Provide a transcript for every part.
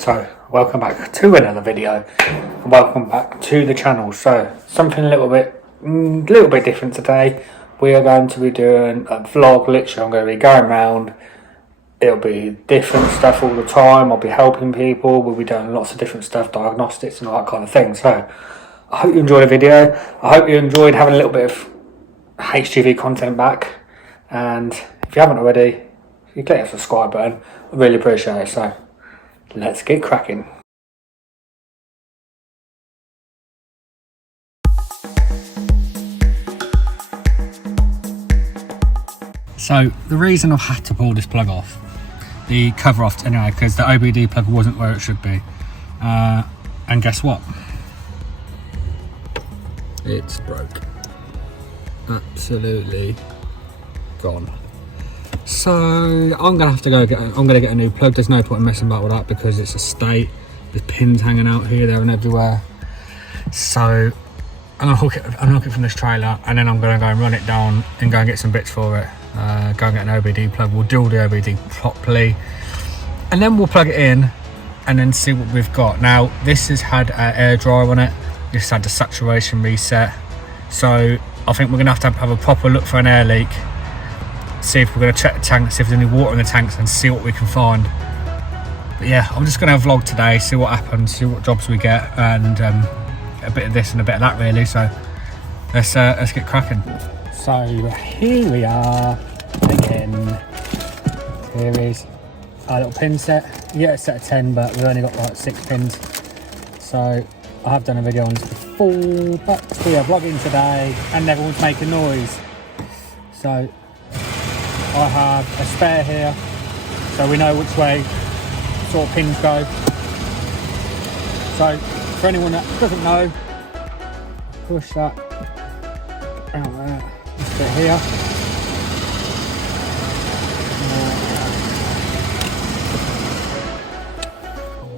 So, welcome back to another video, and welcome back to the channel. So, something a little bit different today. We are going to be doing a vlog. Literally, I'm going to be going around. It'll be different stuff all the time. I'll be helping people. We'll be doing lots of different stuff, diagnostics and all that kind of thing. So, I hope you enjoyed the video. I hope you enjoyed having a little bit of HGV content back. And if you haven't already, if you click the subscribe button, I really appreciate it. So, let's get cracking. So the reason I've had to pull this plug off, the cover off anyway, because the OBD plug wasn't where it should be. And guess what? It's broke. Absolutely gone. So I'm gonna have to go get a new plug. There's no point in messing about with that because it's a state. There's pins hanging out here, there, and everywhere. So I'm gonna hook it from this trailer, and then I'm gonna go and run it down and go and get some bits for it. Go and get an OBD plug. We'll do all the OBD properly, and then we'll plug it in, and then see what we've got. Now this has had an air dryer on it. This had the saturation reset. So I think we're gonna have a proper look for an air leak. See if we're going to check the tank, see if there's any water in the tanks, and see what we can find. But yeah, I'm just going to vlog today, see what happens, see what jobs we get, and a bit of this and a bit of that really. So let's get cracking. So here we are again. Here is our little pin set. Yeah, it's set of 10, but we've only got like 6 pins. So I have done a video on this before, but we are vlogging today, and everyone's making noise. So I have a spare here, so we know which way sort of pins go. So for anyone that doesn't know, push that out there, this bit here.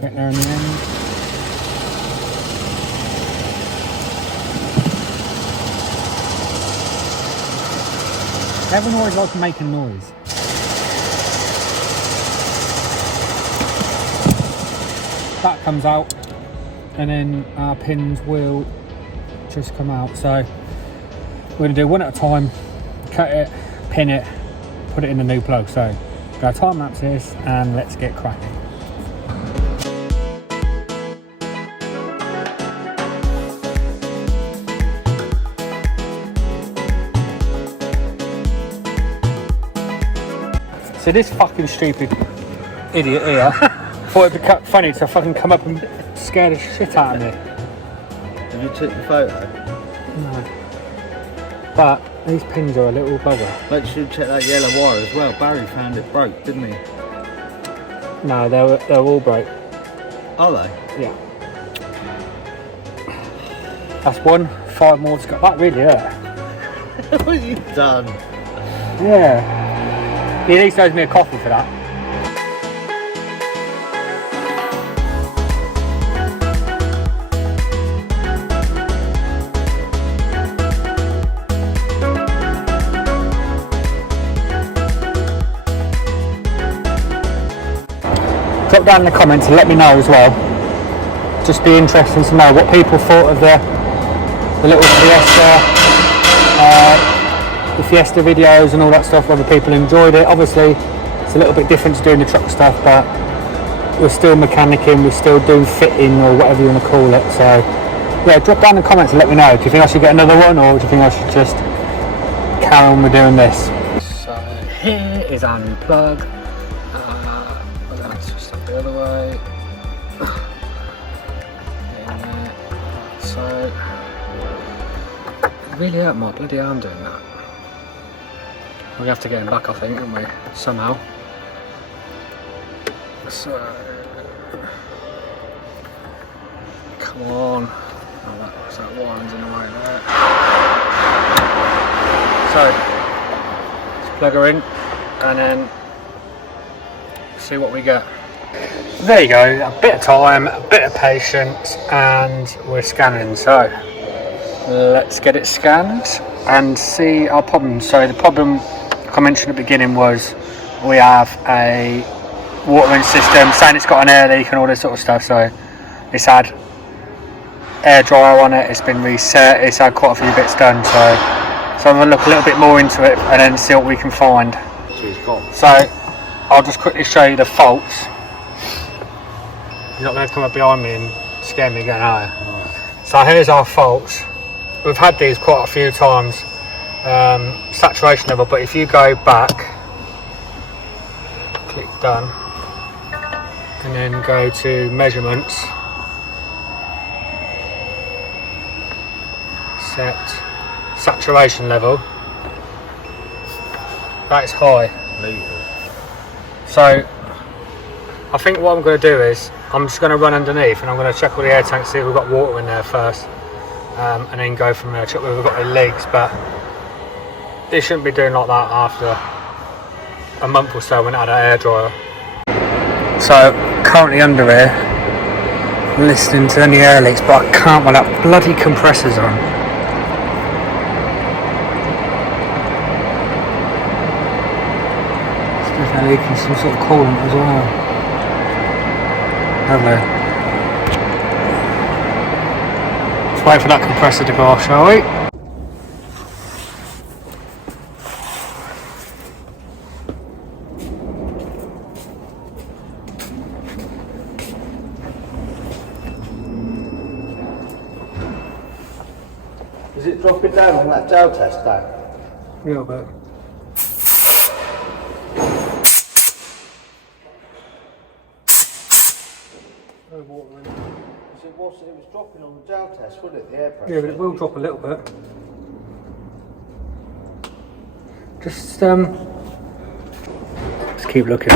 Get there in the end. Everyone always likes making noise. That comes out, and then our pins will just come out. So we're going to do one at a time, cut it, pin it, put it in the new plug. So go time lapse this, and let's get cracking. So this fucking stupid idiot here thought it'd be funny to fucking come up and scare the shit out of me. Have you took the photo? No. But these pins are a little bugger. Make sure you check that yellow wire as well. Barry found it broke, didn't he? No, they're all broke. Are they? Yeah. That's one, 5 more to go. That really hurt. What have you done? Yeah. He at least owes me a coffee for that. Drop down in the comments and let me know as well. Just be interesting to know what people thought of the little Fiesta. The Fiesta videos and all that stuff, whether people enjoyed it. Obviously it's a little bit different to doing the truck stuff, but we're still mechanicking, we're still doing fitting or whatever you want to call it. So yeah, drop down in the comments and let me know. Do you think I should get another one, or do you think I should just carry on with doing this? So here is our new plug. Let's just look the other way. So it really hurt my bloody arm doing that. We're going to have to get him back, I think, aren't we? Somehow. So, come on. Oh, that wire's in the way there. So, let's plug her in and then see what we get. There you go, a bit of time, a bit of patience, and we're scanning. So, let's get it scanned and see our problem. So, the problem, like I mentioned at the beginning, was we have a watering system, saying it's got an air leak and all this sort of stuff. So it's had air dryer on it, it's been reset, it's had quite a few bits done. So I'm going to look a little bit more into it and then see what we can find. So I'll just quickly show you the faults. You're not going to come up behind me and scare me again, are you? No. So here's our faults. We've had these quite a few times. Saturation level, but if you go back, click done, and then go to measurements, set saturation level, that is high. So I think what I'm going to do is I'm just going to run underneath and I'm going to check all the air tanks, see if we've got water in there first, and then go from there, check whether we've got any leaks. But it shouldn't be doing like that after a month or so when it had an air dryer. So currently under here listening to any air leaks, but I can't when that bloody compressor's on. It's definitely leaking some sort of coolant as well. Lovely. Let's wait for that compressor to go off, shall we? Is it dropping down on that gel test down? A little bit. It was dropping on the gel test, wasn't it? The air pressure. Yeah, but it will drop a little bit. Just keep looking.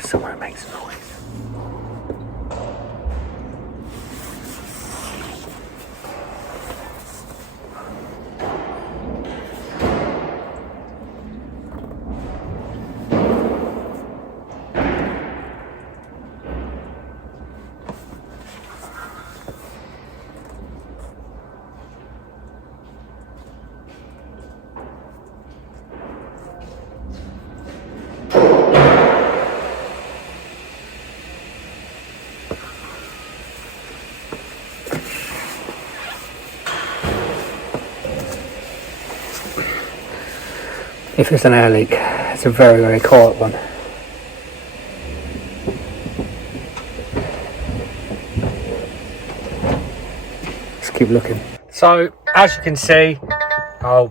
Somewhere it makes noise. If it's an air leak, it's a very, very quiet one. Let's keep looking. So, as you can see, oh,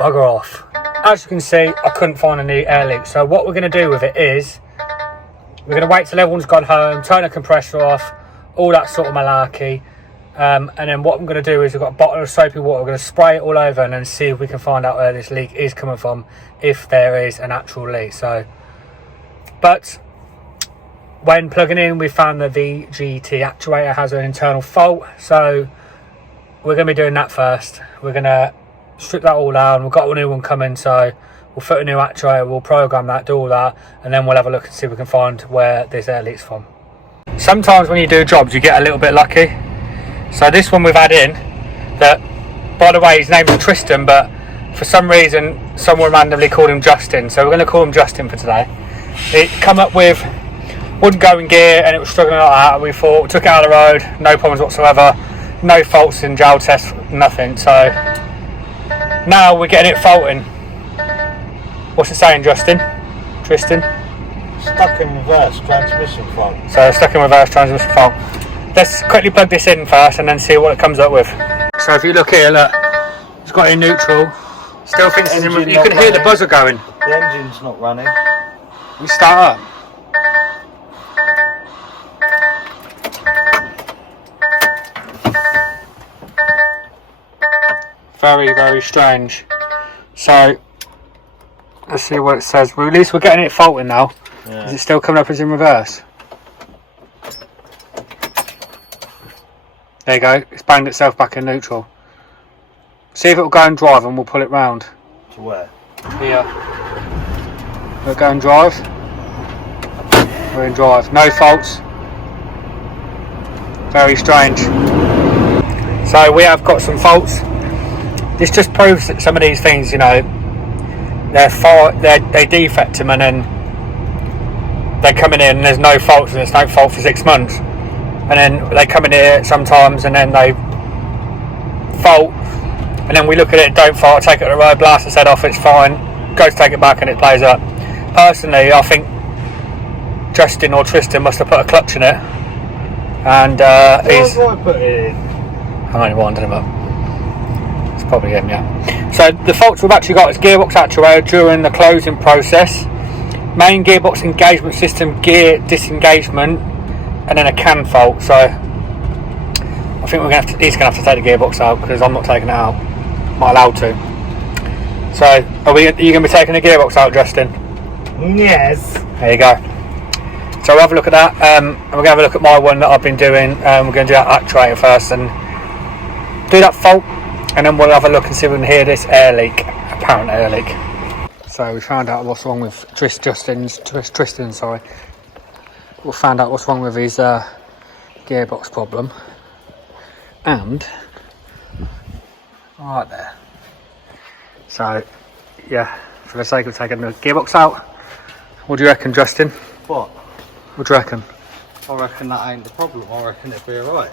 bugger off. As you can see, I couldn't find any air leaks. So what we're going to do with it is, we're going to wait till everyone's gone home, turn the compressor off, all that sort of malarkey. And then what I'm going to do is we've got a bottle of soapy water, we're going to spray it all over and then see if we can find out where this leak is coming from, if there is an actual leak. So, but when plugging in, we found the VGT actuator has an internal fault, so we're going to be doing that first. We're going to strip that all down. We've got a new one coming, so we'll fit a new actuator, we'll program that, do all that, and then we'll have a look and see if we can find where this air leak's from. Sometimes when you do jobs, you get a little bit lucky. So this one we've had in, that, by the way, his name is Tristan, but for some reason someone randomly called him Justin, so we're going to call him Justin for today. It come up with, wouldn't go in gear and it was struggling like that, and we thought, we took it out of the road, no problems whatsoever, no faults in gel test, nothing. So now we're getting it faulting. What's it saying, Justin? Tristan? Stuck in reverse transmission fault. So stuck in reverse transmission fault. Let's quickly plug this in first and then see what it comes up with. So if you look here, look, it's got it in neutral. Still thinks it's in, you can hear the buzzer going. The engine's not running. We start up. Very, very strange. So let's see what it says. Well, at least we're getting it faulting now. Yeah. Is it still coming up as in reverse? There you go, it's banged itself back in neutral. See if it'll go and drive and we'll pull it round. To where? Here. We'll go and drive. We're in drive. No faults. Very strange. So we have got some faults. This just proves that some of these things, you know, they defect them and then they're coming in and there's no faults and there's no fault for 6 months. And then they come in here sometimes and then they fault. And then we look at it, don't fault, take it to the road, blast the head off, it's fine. Go to take it back and it plays up. Personally, I think Justin or Tristan must have put a clutch in it. And he's... Why put it in? I'm only winding him up. It's probably him, yeah. So the faults we've actually got is gearbox actuator during the closing process, main gearbox engagement system gear disengagement, and then a can fault. So I think he's going to have to take the gearbox out because I'm not taking it out. I'm not allowed to. So are you going to be taking the gearbox out, Justin? Yes. There you go. So we'll have a look at that, and we're going to have a look at my one that I've been doing. We're going to do that actuator first and do that fault, and then we'll have a look and see if we can hear this air leak, apparent air leak. So we found out what's wrong with Tristan. Sorry. We found out what's wrong with his gearbox problem, and right there. So yeah, for the sake of taking the gearbox out, what do you reckon, Justin? What? What do you reckon? I reckon that ain't the problem. I reckon it'll be alright.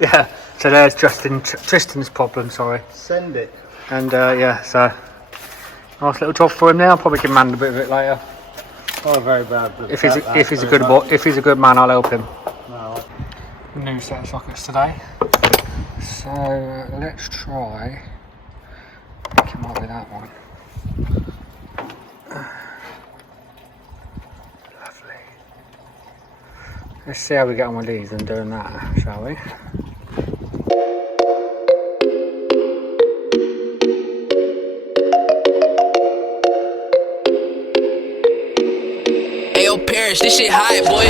Yeah, so there's Tristan's problem, sorry. Send it. And yeah, so nice little job for him now. I'll probably give man a bit of it later. Oh, very bad. If he's a good boy, if he's a good man, I'll help him. No. New set of sockets today. So let's try. I think it might be that one. Lovely. Let's see how we get on with these and doing that, shall we? Ayo, Parrish, this shit high, boy.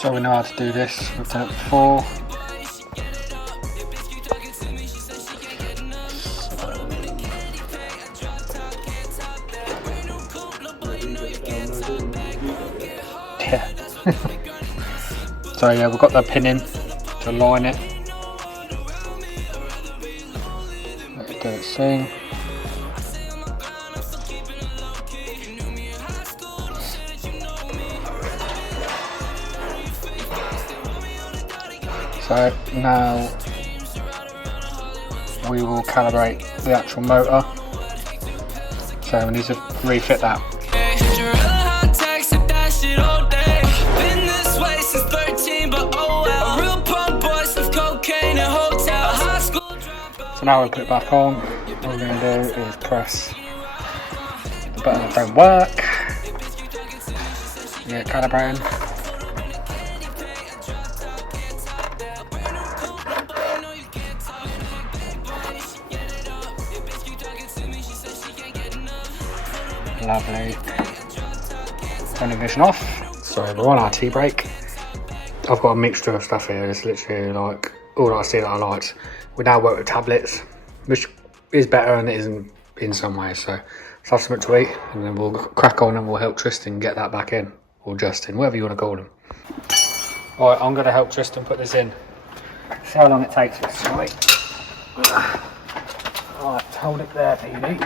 So we know how to do this, we've done it before. Yeah. So yeah, we've got the pin in to line it. Let's do it soon. So now we will calibrate the actual motor. So we need to refit that. So now we'll put it back on. What we're going to do is press the button that don't work. Yeah, calibrating. Lovely. Turn ignition off. So we're on our T-brake. I've got a mixture of stuff here. It's literally like all I see that I liked. We now work with tablets, which is better and it isn't in some ways. So let's have something to eat and then we'll crack on and we'll help Tristan get that back in. Or Justin, whatever you want to call him. Alright, I'm going to help Tristan put this in. See how long it takes us, shall we? Alright, hold it there, baby.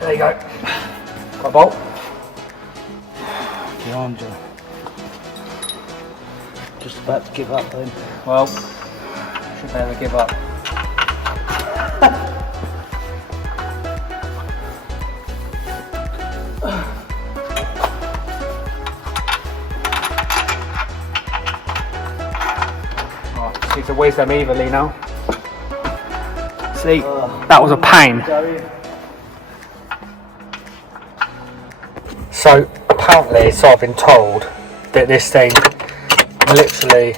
There you go. Got a bolt. just about to give up then. Well, should never give up. Right, need to whiz them evenly now. See, that was a pain. So apparently, so I've been told that this thing literally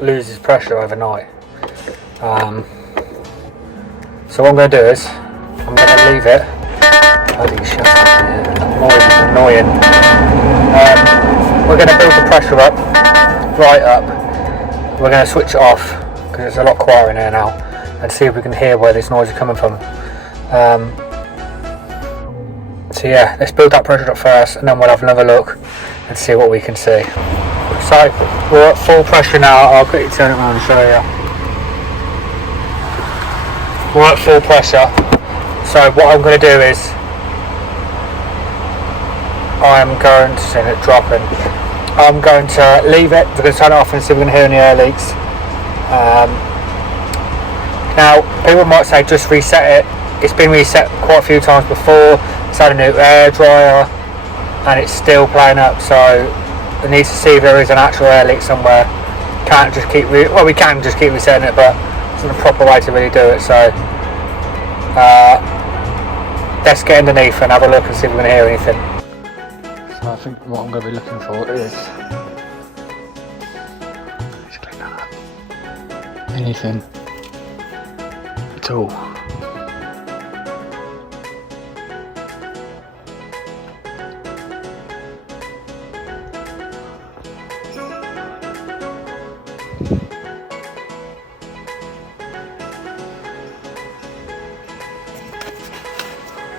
loses pressure overnight. So what I'm going to do is I'm going to leave it. Bloody shit! Annoying. We're going to build the pressure up, right up. We're going to switch it off because it's a lot quieter in here now, and see if we can hear where this noise is coming from. So yeah, let's build that pressure up first, and then we'll have another look and see what we can see. So we're at full pressure now. I'll quickly turn it around and show you. We're at full pressure. So what I'm going to do is I'm going to see it dropping. I'm going to leave it. We're going to turn it off and see if we can hear any air leaks. Now people might say just reset it. It's been reset quite a few times before. It's had a new air dryer and it's still playing up. So I need to see if there is an actual air leak somewhere. Can't just keep we can just keep resetting it, but it's not the proper way to really do it. So let's get underneath and have a look and see if we can hear anything. So I think what I'm going to be looking for is just click that. Anything at all.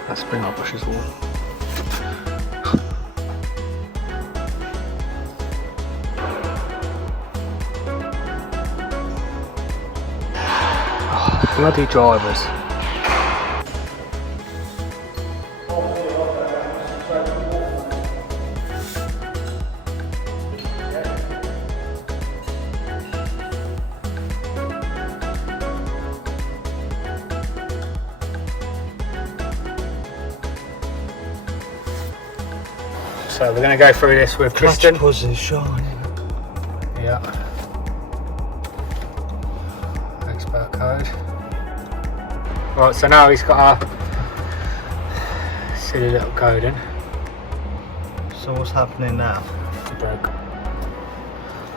Let's bring our brushes all. Oh, bloody drivers. So we're going to go through this with Tristan. Position. Yeah. Expert code. Right, so now he's got a silly little code in. So what's happening now? It broke.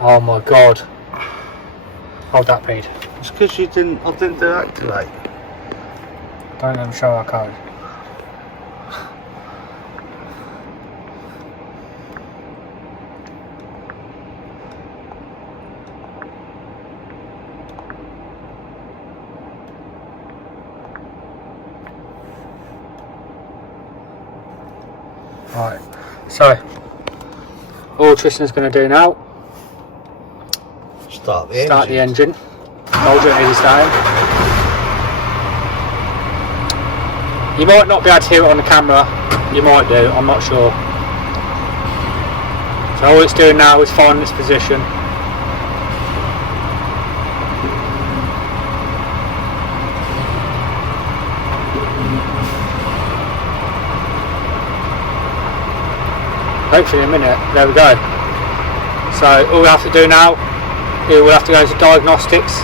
Oh my god. Hold that, Pete. It's because I didn't do activate. Don't let him show our code. Right, so all Tristan's going to do now, Start the engine. Hold it as it's starting. You might not be able to hear it on the camera, you might do, I'm not sure. So all it's doing now is finding its position. Hopefully in a minute, there we go. So all we have to do now is we'll have to go to diagnostics.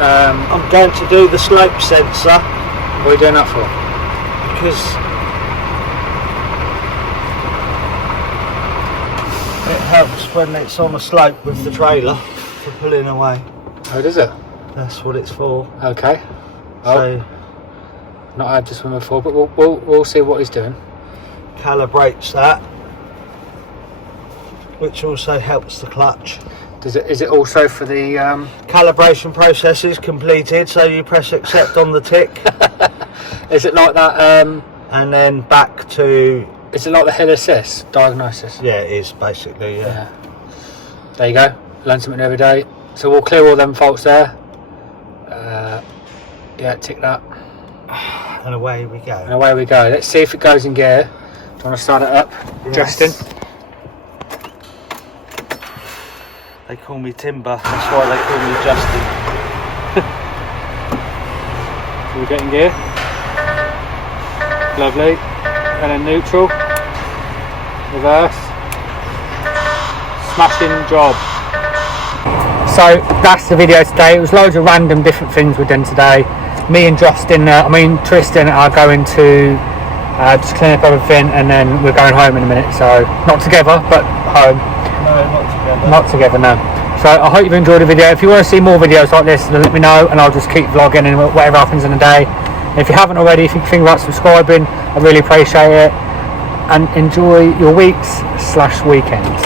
I'm going to do the slope sensor. What are you doing that for? Because it helps when it's on a slope with the trailer for pulling away. Oh, does it? That's what it's for. Okay. Well, So not had this one before, but we'll see what he's doing. calibrates that, which also helps the clutch. Is it also for the Calibration process is completed, so you press accept on the tick. is it like that And then back to, is it like the hill assist diagnosis? yeah, it is basically, yeah. There you go, learn something every day. So we'll clear all them faults there. Yeah, tick that, And away we go. and away we go. Let's see if it goes in gear. Do you want to start it up, Yes. Justin? They call me Timber, that's why they call me Justin. So we're getting gear. Lovely. And then neutral. Reverse. Smashing job. So that's the video today. It was loads of random different things we've done today. Me and Tristan are going to just clean up everything, and then we're going home in a minute. So not together, but home. No, not together. Not together, no. So I hope you've enjoyed the video. If you want to see more videos like this, then let me know, and I'll just keep vlogging and whatever happens in the day. And if you haven't already, if you think about subscribing, I really appreciate it. And enjoy your weeks/weekends.